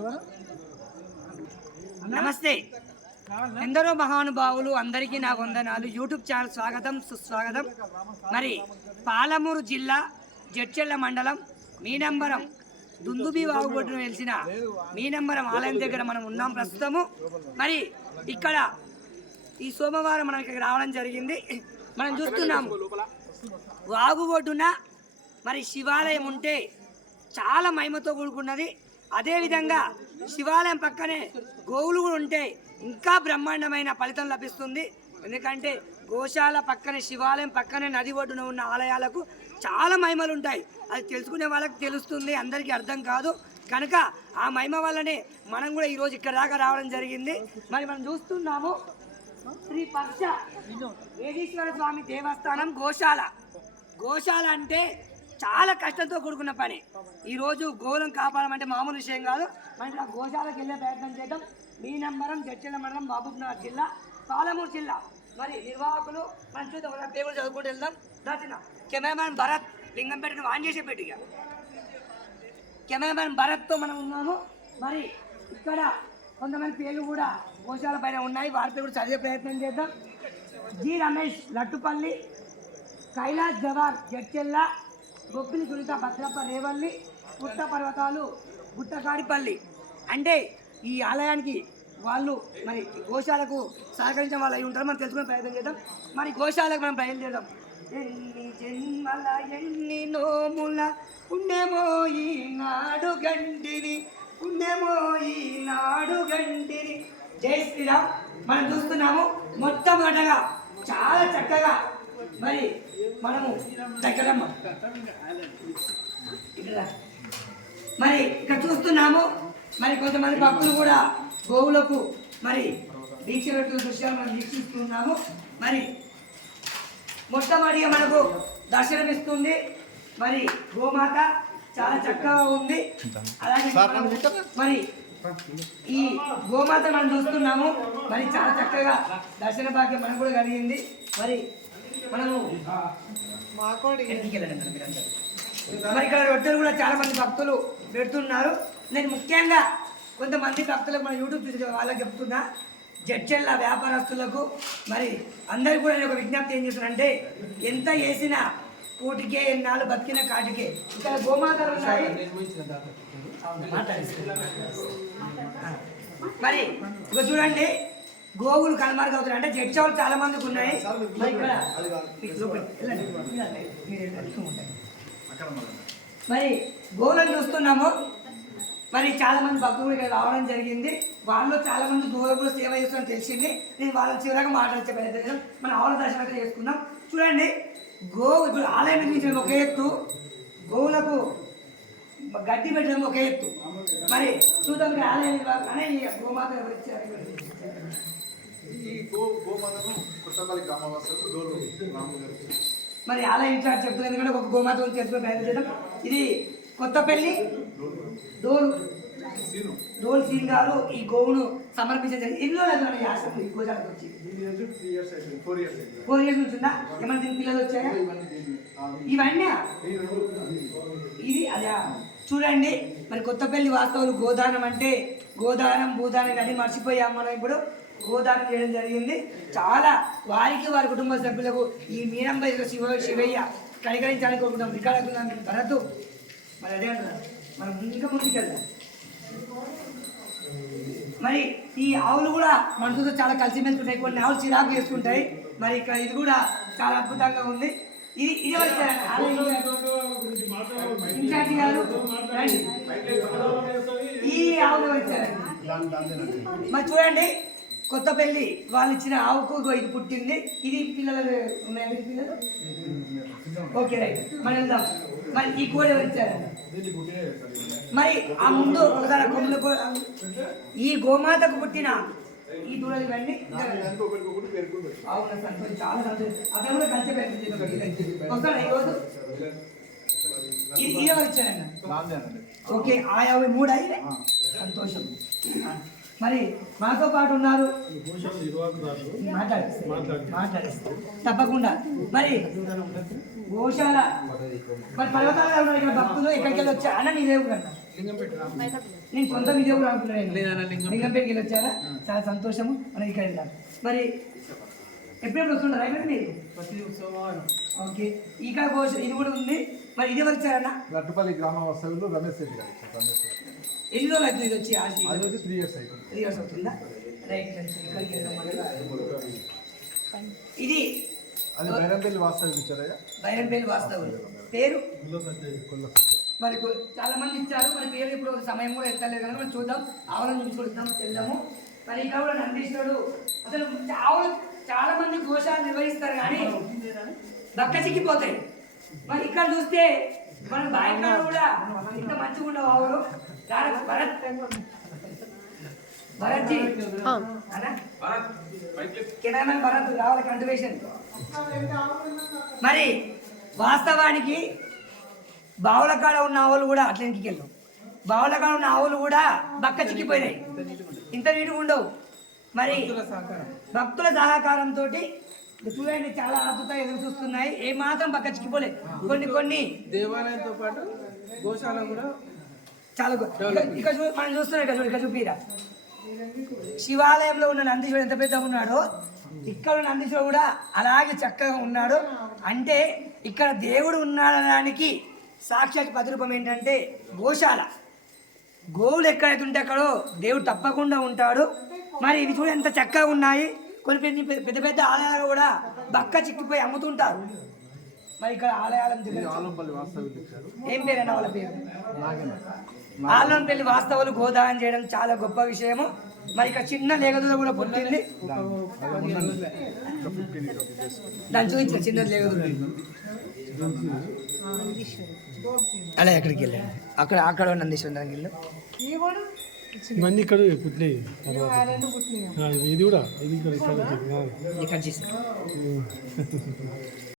ఎవరు? నమస్తే. ఎందరో మహానుభావులు అందరికీ నా వందనాలు. యూట్యూబ్ ఛానల్ స్వాగతం సుస్వాగతం. మరి పాలమూరు జిల్లా జడ్చెల్ల మండలం మీనంబరం దుందుబి వాగుబొట్టును వెలిసిన మీనంబరం ఆలయం దగ్గర మనం ఉన్నాం ప్రస్తుతము. మరి ఇక్కడ ఈ సోమవారం మనం ఇక్కడికి రావడం జరిగింది. మనం చూస్తున్నాము వాగుబొడ్డున మరి శివాలయం ఉంటే చాలా మహిమతో కూడుకున్నది. అదేవిధంగా శివాలయం పక్కనే గోవులు కూడా ఉంటే ఇంకా బ్రహ్మాండమైన ఫలితం లభిస్తుంది. ఎందుకంటే గోశాల పక్కనే శివాలయం పక్కనే నది ఒడ్డున ఉన్న ఆలయాలకు చాలా మహిమలు ఉంటాయి. అది తెలుసుకునే వాళ్ళకి తెలుస్తుంది అందరికీ అర్థం కాదు. కనుక ఆ మహిమ వల్లనే మనం కూడా ఈరోజు ఇక్కడ దాకా రావడం జరిగింది. మరి మనం చూస్తున్నాము శ్రీ పక్ష వేదీశ్వర స్వామి దేవస్థానం గోశాల. గోశాల అంటే చాలా కష్టంతో కూడుకున్న పని. ఈరోజు గోవులను కాపాడమంటే మామూలు విషయం కాదు. మనం ఆ గోశాలకు వెళ్ళే ప్రయత్నం చేద్దాం. మీ నంబరం జడ్చెల మండలం మహబూబ్నగర్ జిల్లా పాలమూరు జిల్లా. మరి నిర్వాహకులు మనం చూద్దాం ఒక పేరు చదువుకుంటూ వెళ్దాం. దాచిన కెమెరామెన్ భరత్ లింగంపేటను ఆన్ చేసే పెట్టిగా కెమెరామెన్ భరత్తో మనం ఉన్నాము. మరి ఇక్కడ కొంతమంది పేర్లు కూడా గోశాల పైన ఉన్నాయి. వారి పేరు కూడా చదివే ప్రయత్నం చేద్దాం. జి రమేష్ లట్టుపల్లి కైలాస్ జవార్ జడ్చెల్ల గొప్పిలి సునీత భద్రప్ప రేవల్లి పుట్ట పర్వతాలు గుట్టకాడిపల్లి అంటే ఈ ఆలయానికి వాళ్ళు మరి గోశాలకు సహకరించిన వాళ్ళు అయి ఉంటారు. మనం తెలుసుకునే ప్రయత్నం చేద్దాం. మరి గోశాలకు మనం బయలుదేరదాం. ఎన్ని జన్మల ఎన్ని నోముల పుణ్యమో ఈనాడు గంటిని పుణ్యమో ఈనాడు గంటిని జై శ్రీరామ్. మనం చూస్తున్నాము మొట్టమొదటగా చాలా చక్కగా మరి మనము దగ్గరమ్మ. ఇక్కడ. మరి ఇక్కడ చూస్తున్నాము. మరి కొంతమంది భక్తులు కూడా గోవులకు మరి దీక్ష దృశ్యాలు మనం వీక్షిస్తున్నాము. మరి మొట్టమొదటిగా మనకు దర్శనమిస్తుంది మరి గోమాత చాలా చక్కగా ఉంది. అలాగే మరి ఈ గోమాత మనం చూస్తున్నాము. మరి చాలా చక్కగా దర్శన భాగ్యం మనకు కూడా కలిగింది. మరి మనము. మరి ఇక్కడ రొట్టెలు కూడా చాలా మంది భక్తులు పెడుతున్నారు. నేను ముఖ్యంగా కొంతమంది భక్తులకు మన యూట్యూబ్ చూసి వాళ్ళకి చెప్తున్నా జడ్చెల్ల వ్యాపారస్తులకు మరి అందరికీ కూడా నేను ఒక విజ్ఞప్తి ఏం చేస్తున్నానంటే ఎంత వేసినా కోటికే ఎన్నాళ్ళు బతికిన కాటికే. ఇక్కడ గోమాతలు ఉన్నాయి. మరి ఇక చూడండి గోవులు కనుమరుగవుతున్నాయి అంటే జడ్ చావులు చాలా మందికి ఉన్నాయి. మరి గోవులను చూస్తున్నాము. మరి చాలా మంది భక్తులు ఇక్కడ రావడం జరిగింది. వాళ్ళు చాలా మంది గోవులు కూడా సేవ చేస్తారని తెలిసింది. నేను వాళ్ళని చివరగా మాట్లాడే ప్రయత్నం చేద్దాం. మన ఆవుల దర్శనం అయితే చేసుకుందాం. చూడండి గోవు ఇప్పుడు ఆలయం నిర్మించడం ఒక ఎత్తు. గోవులకు గడ్డి పెట్టడం ఒక ఎత్తు. మరి చూద్దాం ఆలయం ఈ గోమాత ఎవరు ఇచ్చారు? గో గోమాతను కుట్టపల్లి గ్రామవాసులకు డోలు రాములు గారు మరి ఆలయం ఇన్ఛార్జ్ చెప్తుంది ఎందుకంటే ఒక గోమాత గురించి తెలుసుకుని ప్రయత్నం చేద్దాం ఇది కొత్తపల్లి డోలు. సీను. డోల్ సీన్ గారు ఈ గోవును సమర్పించడం జరిగింది. ఎన్నో ఈ ఆశ్రమం ఈ గోశాలకు వచ్చి? ఫోర్ ఇయర్స్ నుంచి ఉందా ఏమైనా దీని పిల్లలు వచ్చాయా? ఇవన్నీ ఇది అదే. చూడండి. మరి కొత్తపల్లి వాస్తవులు గోదానం అంటే గోదానం భూదానం అని మర్చిపోయాం మనం ఇప్పుడు గోదానం చేయడం జరిగింది. చాలా వారికి వారి కుటుంబ సభ్యులకు ఈ మీనంబై శివ శివయ్య కనికరించాలని కోరుకుంటాం. రికార్డు భరతు మరి అదే అంటున్నారు మనం ఇంకా ముందుకెళ్దాం. మరి ఈ ఆవులు కూడా మనసుతో చాలా కలిసిమెలిసి ఉంటాయి. కొన్ని ఆవులు చిరాకు చేసుకుంటాయి. మరి ఇక్కడ ఇది కూడా చాలా అద్భుతంగా ఉంది. ఇది ఇది గారు. ఈ ఆవులు దానిదేనండి మరి చూడండి కొత్తపల్లి వాళ్ళు ఇచ్చిన ఆవుకు ఇది పుట్టింది. ఇది పిల్లలు ఉన్నాయండి ఈ పిల్లలు? Okay right. మనం వెళ్దాం. మరి ఈ కోడి ఇది. మరి ఆ ముందు ఒకసారి కొమ్ములు ఈ గోమాతకు పుట్టిన ఈ దూడలు. అవునా సంతోషం చాలా సంతోషం. అతను కూడా కలిసి పెట్టి వస్తాడు ఈరోజు ఇది ఓకే ఆ యాభై మూడు అయితే ఆ. సంతోషం. మరి మాతో పాటు ఉన్నారు. మాట్లాడిస్తారు తప్పకుండా. మరి గోశాల మరి పర్వతాలు ఉన్నారు ఇక్కడ భక్తులు ఎక్కడికి వెళ్ళి వచ్చా అన్న నీ దేవుడు అన్న. నేను సొంత దేవుడు అనుకున్నాను. లింగంపేటకి వెళ్ళి వచ్చారా చాలా సంతోషము. మనం ఇక్కడ వెళ్ళాం మరి ఎప్పుడెప్పుడు వస్తుంటారా ఇక్కడ మీరు? ఓకే. ఇక్కడ గోశ ఇది కూడా ఉంది. మరి ఇది వచ్చారన్న లట్టుపల్లి గ్రామ వాస్తవ్యులు రమేష్ రెడ్డి గారు రమేష్ గారు. ఎన్ని రోజులు అవుతుంది ఇది వచ్చి ఆశ అది వచ్చి త్రీ ఇయర్స్ అయిపోయింది. త్రీ ఇయర్స్ అవుతుందా? రైట్ ఇక్కడికి వెళ్దాం మరి. ఇది అది బైరంపల్లి వాస్తవ్యులు ఇచ్చారయ్యా బైరంపల్లి వాస్తవులు పేరు? కొల్ల మరి కొ- చాలా మంది ఇచ్చారు. మన పేరు ఇప్పుడు సమయం కూడా ఎత్తలేదు కనుక మనం చూద్దాం. ఆవులను చూసుకుంటాం వెళ్దాము మరి ఇక్కడ కూడా నందీశ్వరుడు. అసలు ఆవులు చాలా మంది గోశాలు నిర్వహిస్తారు కానీ దక్క చిక్కిపోతాయి. మరి ఇక్కడ చూస్తే మన బాయికాడ కూడా ఇంత మంచిగా ఉండవు ఆవులు దాని భరత్. భరత్ జీ భరత్ రావాలి కంటిన్యూషన్ మరి వాస్తవానికి బావుల కాడ ఉన్న ఆవులు కూడా అట్లనికి వెళ్ళాం బావుల కాడ ఉన్న ఆవులు కూడా బక్క చిక్కిపోయినాయి. ఇంత నీటి ఉండవు. మరి భక్తుల సహకారంతో చూడండి చాలా అద్భుతంగా ఎదురు చూస్తున్నాయి. ఏ మాత్రం బక్క చిక్కిపోలే. కొన్ని కొన్ని. దేవాలయంతో పాటు గోశాల కూడా చాలా గొ- ఇక- ఇక చూ మనం చూస్తున్నాం ఇక్కడ ఇక్కడ చూపిరా. శివాలయంలో ఉన్న నందీశ్వరుడు ఎంత పెద్దగా ఉన్నాడో ఇక్కడ ఉన్న నందీశ్వరుడు కూడా అలాగే చక్కగా ఉన్నాడు. అంటే ఇక్కడ దేవుడు ఉన్నాడనడానికి సాక్షాత్ ప్రతిరూపం ఏంటంటే గోశాల. గోవులు ఎక్కడైతే ఉంటే అక్కడో దేవుడు తప్పకుండా ఉంటాడు. మరి ఇవి చూడ ఎంత చక్కగా ఉన్నాయి. కొన్ని పెద్ద పెద్ద పెద్ద ఆలయాలు కూడా బక్క చిక్కిపోయి అమ్ముతుంటారు. మరి ఇక్కడ ఆలయాలను ఏం పేరన్న వాళ్ళ పేరు? ఆలంపల్లి వాస్తవులు గోదానం చేయడం చాలా గొప్ప విషయము. మరి ఇక్కడ చిన్న లేగదుల కూడా పుట్టింది. దాన్ని చూపించిన చిన్న లేగదులు అలా ఎక్కడికి వెళ్ళాడు అక్కడ అక్కడ నందీశ్వరం దానికి వెళ్ళు ఇవన్నీ ఇక్కడ పుట్టినాయి. ఇది కూడా ఇది ఇక్కడ ఇక్కడ